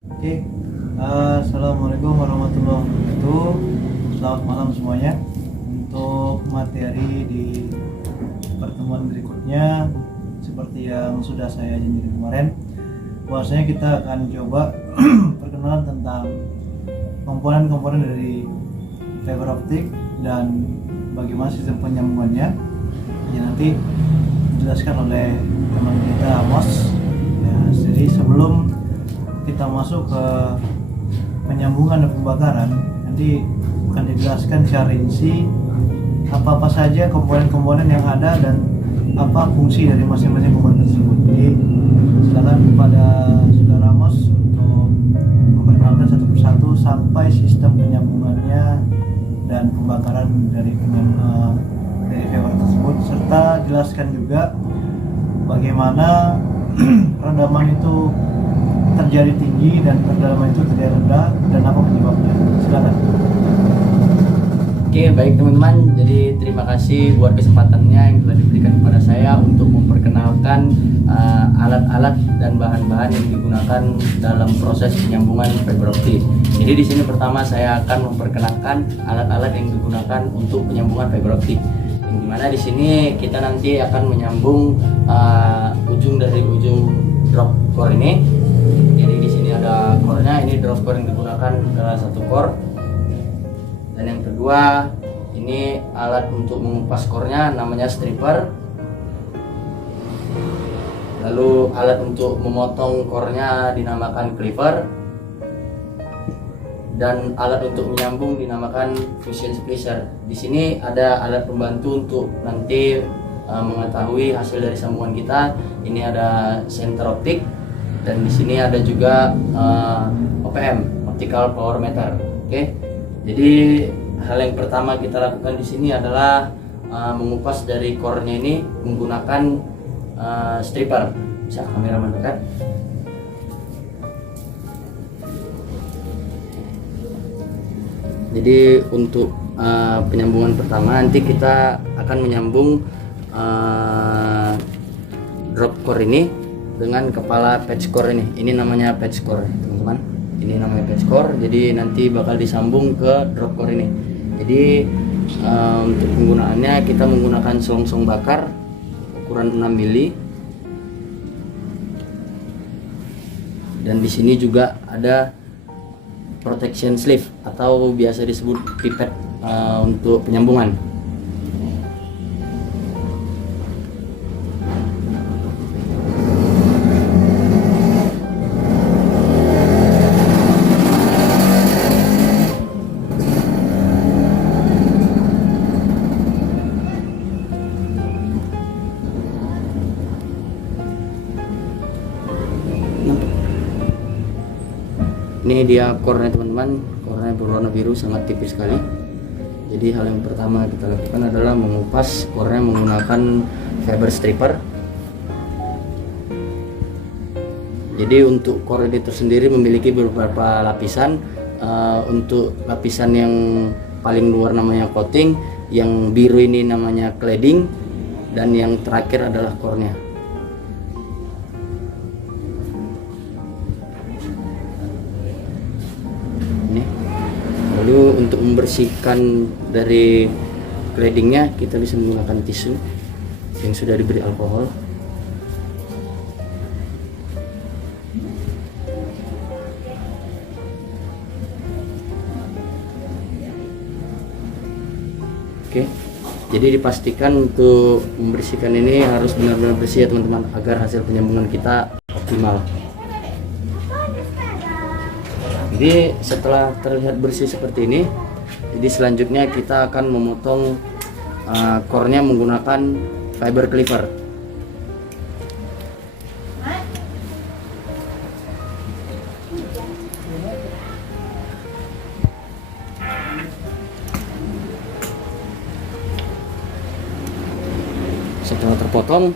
Oke, Assalamualaikum warahmatullahi wabarakatuh. Selamat malam semuanya. Untuk materi di pertemuan berikutnya, seperti yang sudah saya janjikan kemarin, bahwasanya kita akan coba perkenalan tentang komponen-komponen dari fiber optik dan bagaimana sistem penyambungannya. Yang nanti dijelaskan oleh teman kita Amos. Ya, jadi sebelum kita masuk ke penyambungan dan pembakaran, nanti akan dijelaskan secara rinci apa-apa saja komponen-komponen yang ada dan apa fungsi dari masing-masing komponen tersebut. Jadi silakan kepada saudara Amos untuk memperkenalkan satu persatu sampai sistem penyambungannya dan pembakaran dari dari fiber tersebut, serta jelaskan juga bagaimana rendaman itu terjadi tinggi dan kedalaman itu terjadi rendah dan apa penyebabnya. Silakan. Oke, baik teman-teman. Jadi terima kasih buat kesempatannya yang telah diberikan kepada saya untuk memperkenalkan alat-alat dan bahan-bahan yang digunakan dalam proses penyambungan fiber optik. Jadi di sini pertama saya akan memperkenalkan alat-alat yang digunakan untuk penyambungan fiber optik. Yang dimana di sini kita nanti akan menyambung ujung dari ujung drop core ini. Jadi di sini ada core-nya, ini drop core yang digunakan adalah satu core. Dan yang kedua, ini alat untuk mengupas core-nya namanya stripper. Lalu alat untuk memotong core-nya dinamakan cleaver. Dan alat untuk menyambung dinamakan fusion splicer. Di sini ada alat pembantu untuk nanti mengetahui hasil dari sambungan kita. Ini ada center optik. Dan di sini ada juga OPM, optical power meter. Oke. Jadi hal yang pertama kita lakukan di sini adalah mengupas dari core-nya ini menggunakan stripper. Bisa kameraman dekat. Jadi untuk penyambungan pertama nanti kita akan menyambung drop core ini dengan kepala patch core ini. Ini namanya patch core, teman-teman. Ini namanya patch core. Jadi nanti bakal disambung ke drop core ini. Jadi untuk penggunaannya kita menggunakan selongsong bakar ukuran 6 mili. Dan di sini juga ada protection sleeve atau biasa disebut pipet untuk penyambungan. Ini dia core-nya teman-teman, core-nya berwarna biru, sangat tipis sekali. Jadi hal yang pertama kita lakukan adalah mengupas core-nya menggunakan fiber stripper. Jadi untuk core itu sendiri memiliki beberapa lapisan. Untuk lapisan yang paling luar namanya coating, yang biru ini namanya cladding, dan yang terakhir adalah core-nya. Lalu untuk membersihkan dari claddingnya kita bisa menggunakan tisu yang sudah diberi alkohol. Oke, jadi dipastikan untuk membersihkan ini harus benar-benar bersih ya teman-teman, agar hasil penyambungan kita optimal. Jadi setelah terlihat bersih seperti ini, jadi selanjutnya kita akan memotong core-nya menggunakan fiber cleaver. Setelah terpotong,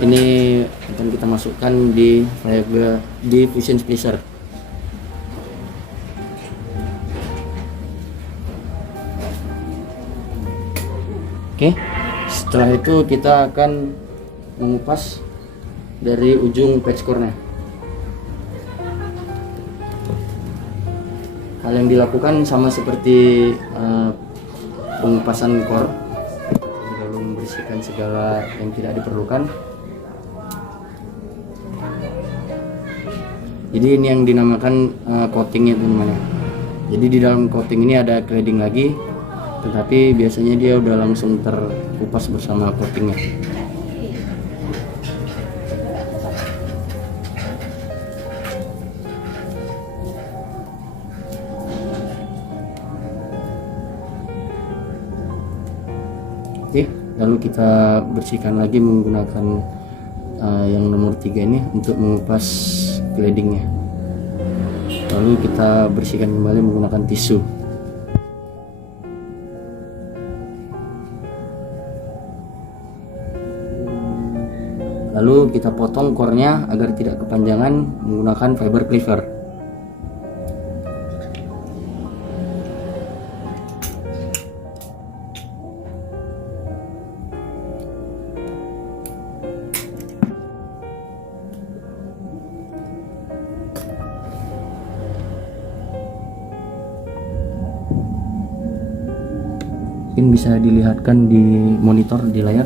ini akan kita masukkan di fusion splicer. Oke, setelah itu kita akan mengupas dari ujung patch core-nya. hal yang dilakukan sama seperti pengupasan core. Lalu membersihkan segala yang tidak diperlukan. Jadi ini yang dinamakan coatingnya teman-teman ya. Jadi di dalam coating ini ada cladding lagi, tetapi biasanya dia udah langsung terkupas bersama coatingnya. Oke, lalu kita bersihkan lagi menggunakan yang nomor 3 ini untuk mengupas claddingnya. Lalu kita bersihkan kembali menggunakan tisu. Lalu kita potong core-nya agar tidak kepanjangan menggunakan fiber cleaver. Mungkin bisa dilihatkan di monitor di layar.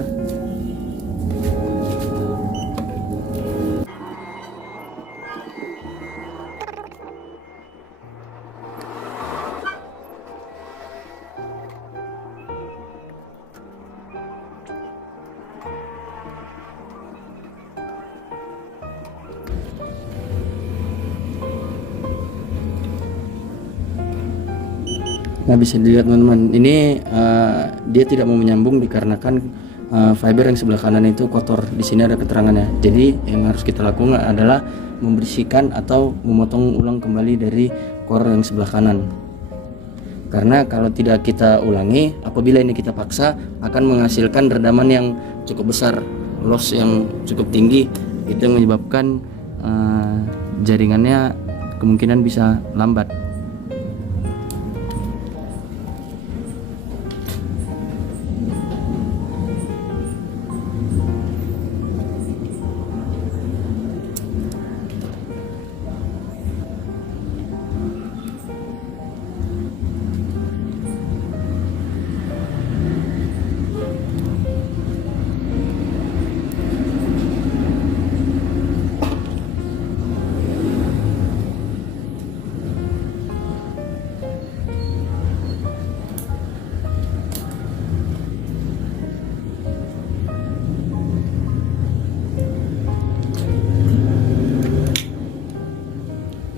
Nah, bisa dilihat teman-teman, ini dia tidak mau menyambung dikarenakan fiber yang sebelah kanan itu kotor. Di sini ada keterangannya. Jadi yang harus kita lakukan adalah membersihkan atau memotong ulang kembali dari core yang sebelah kanan. Karena kalau tidak kita ulangi, apabila ini kita paksa, akan menghasilkan redaman yang cukup besar, loss yang cukup tinggi. Itu yang menyebabkan jaringannya kemungkinan bisa lambat.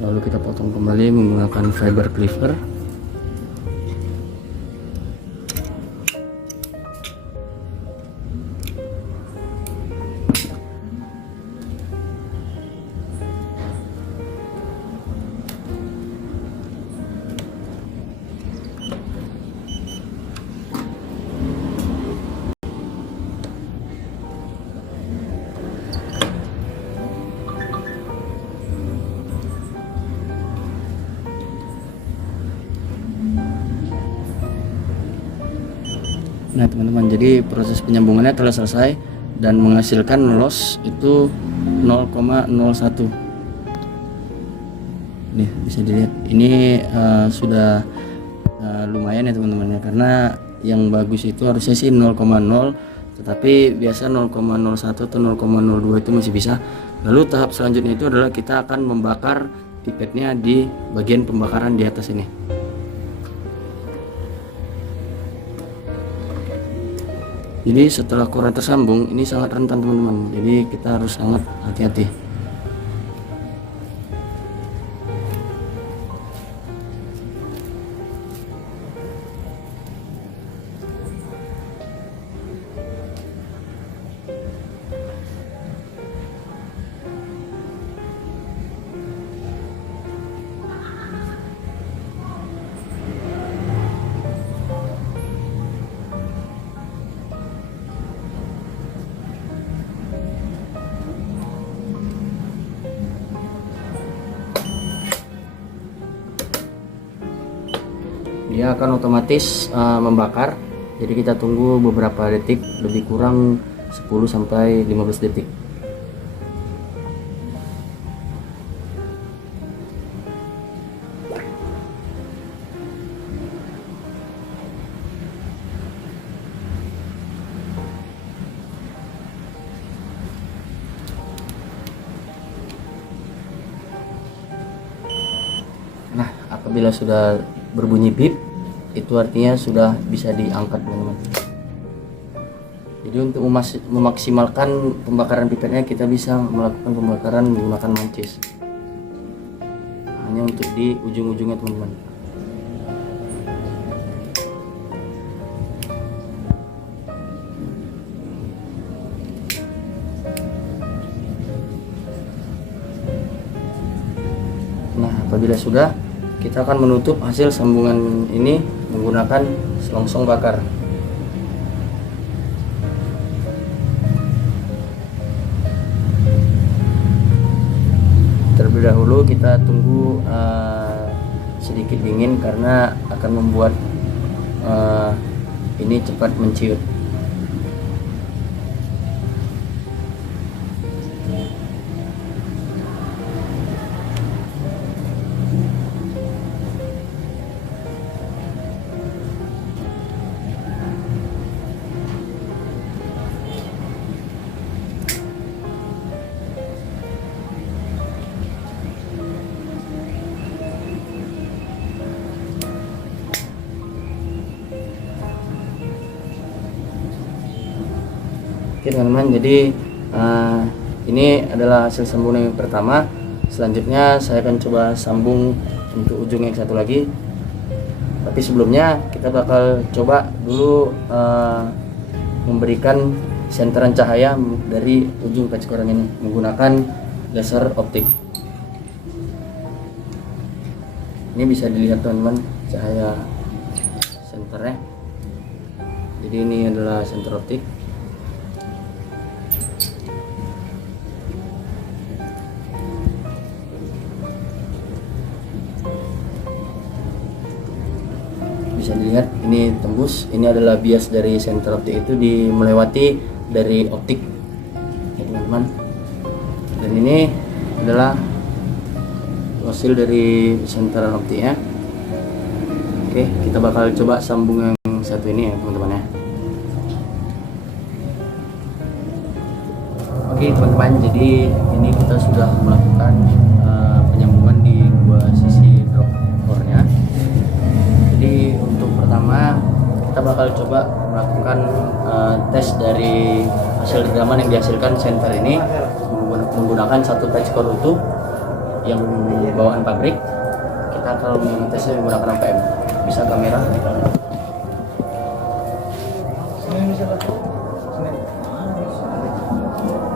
Lalu kita potong kembali menggunakan fiber cleaver. Nah teman-teman, jadi proses penyambungannya telah selesai dan menghasilkan loss itu 0,01. Nih bisa dilihat, ini sudah lumayan ya teman-teman ya, karena yang bagus itu harusnya sih 0,0, tetapi biasa 0,01 atau 0,02 itu masih bisa. Lalu tahap selanjutnya itu adalah kita akan membakar pipetnya di bagian pembakaran di atas ini. Jadi setelah core tersambung, ini sangat rentan teman-teman, jadi kita harus sangat hati-hati. Dia akan otomatis membakar, jadi kita tunggu beberapa detik, lebih kurang 10-15 detik. Apabila sudah berbunyi bip, itu artinya sudah bisa diangkat teman-teman. Jadi untuk memaksimalkan pembakaran pipetnya, kita bisa melakukan pembakaran menggunakan mancis. Hanya untuk di ujung-ujungnya teman-teman. Nah, apabila sudah, kita akan menutup hasil sambungan ini menggunakan selongsong bakar. Terlebih dahulu kita tunggu sedikit dingin karena akan membuat ini cepat menciut. Oke teman-teman, jadi ini adalah hasil sambungan yang pertama. Selanjutnya saya akan coba sambung untuk ujung yang satu lagi. Tapi sebelumnya kita bakal coba dulu memberikan senteran cahaya dari ujung patch koreng ini menggunakan laser optik. Ini bisa dilihat teman-teman cahaya senternya. Jadi ini adalah senter optik. Bisa dilihat ini tembus. Ini adalah bias dari senter optik itu melewati dari optik ya teman-teman. Dan ini adalah hasil dari senteran optiknya. Oke, kita bakal coba sambung yang satu ini ya teman-teman ya. Oke teman-teman, jadi ini kita sudah melakukan penyambungan di dua sisi drop core-nya. Jadi untuk pertama kita bakal coba melakukan tes dari hasil redaman yang dihasilkan senter ini menggunakan satu patch core utuh yang bawaan pabrik. Kita akan mengesnya menggunakan APM. Bisa kamera?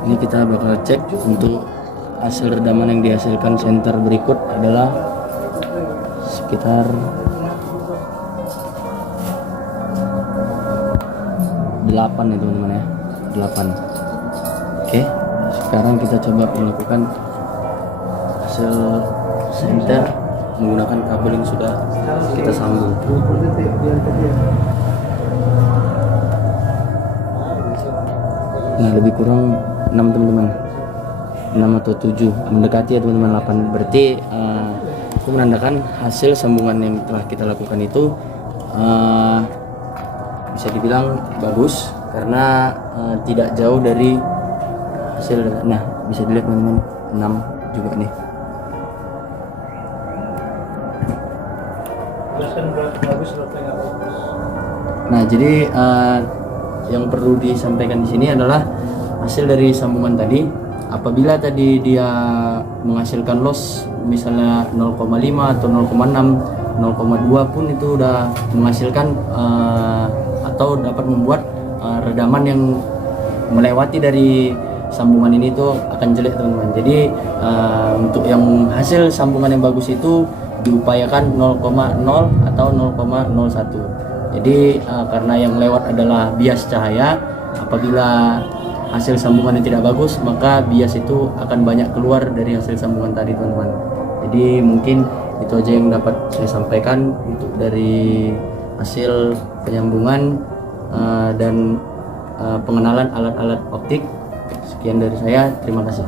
Ini kita bakal cek untuk hasil redaman yang dihasilkan senter berikut adalah sekitar 8 ya teman-teman ya, 8. Oke, sekarang kita coba melakukan hasil senter menggunakan kabel yang sudah kita sambung. Nah, lebih kurang 6 teman-teman, 6 atau 7, mendekati ya teman-teman 8. Berarti itu menandakan hasil sambungan yang telah kita lakukan itu bisa dibilang bagus karena tidak jauh dari hasil. Nah, bisa dilihat teman-teman 6 juga nih. Nah, jadi yang perlu disampaikan di sini adalah hasil dari sambungan tadi. Apabila tadi dia menghasilkan loss misalnya 0,5 atau 0,6, 0,2 pun itu udah menghasilkan atau dapat membuat redaman yang melewati dari sambungan ini itu akan jelek teman-teman. Jadi untuk yang hasil sambungan yang bagus itu diupayakan 0,0 atau 0,01. Jadi karena yang lewat adalah bias cahaya, apabila hasil sambungan yang tidak bagus maka bias itu akan banyak keluar dari hasil sambungan tadi teman-teman. Jadi mungkin itu aja yang dapat saya sampaikan untuk dari hasil penyambungan dan pengenalan alat-alat optik. Sekian dari saya, terima kasih.